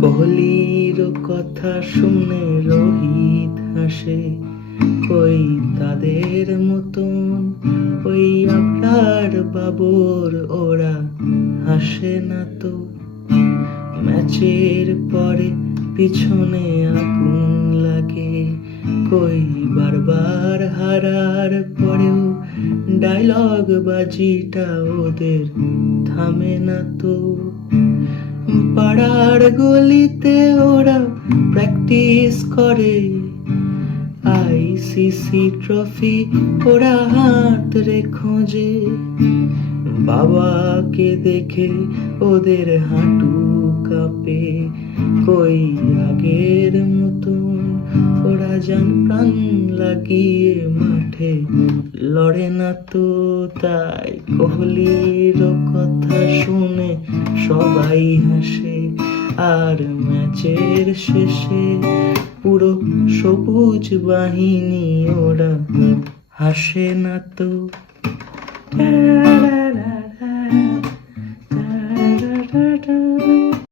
কোহলির কথা শুনে রোহিত হাসে, কই তাদের মতন ওই আবরার বাবর ওরা হাসে না তো। ম্যাচের পরে পিছনে আগুন লাগে, কই বারবার হারার পরেও ডায়লগ বাজিটা ওদের থামে না তো। পাড়ার গলিতে ওরা প্র্যাকটিস করে, আইসিসি ট্রফি ওরা হাত রে খোঁজে। বাবাকে দেখে ওদের হাঁটু কাঁপে, কই আগের মতন ওরা জান প্রাণ লাগিয়ে মাঠে লড়ে না তো। তাই কোহলির কথা শুনে সবাই হাসে, আর ম্যাচের শেষে পুরো সবুজ বাহিনী ওরা হাসে না তো।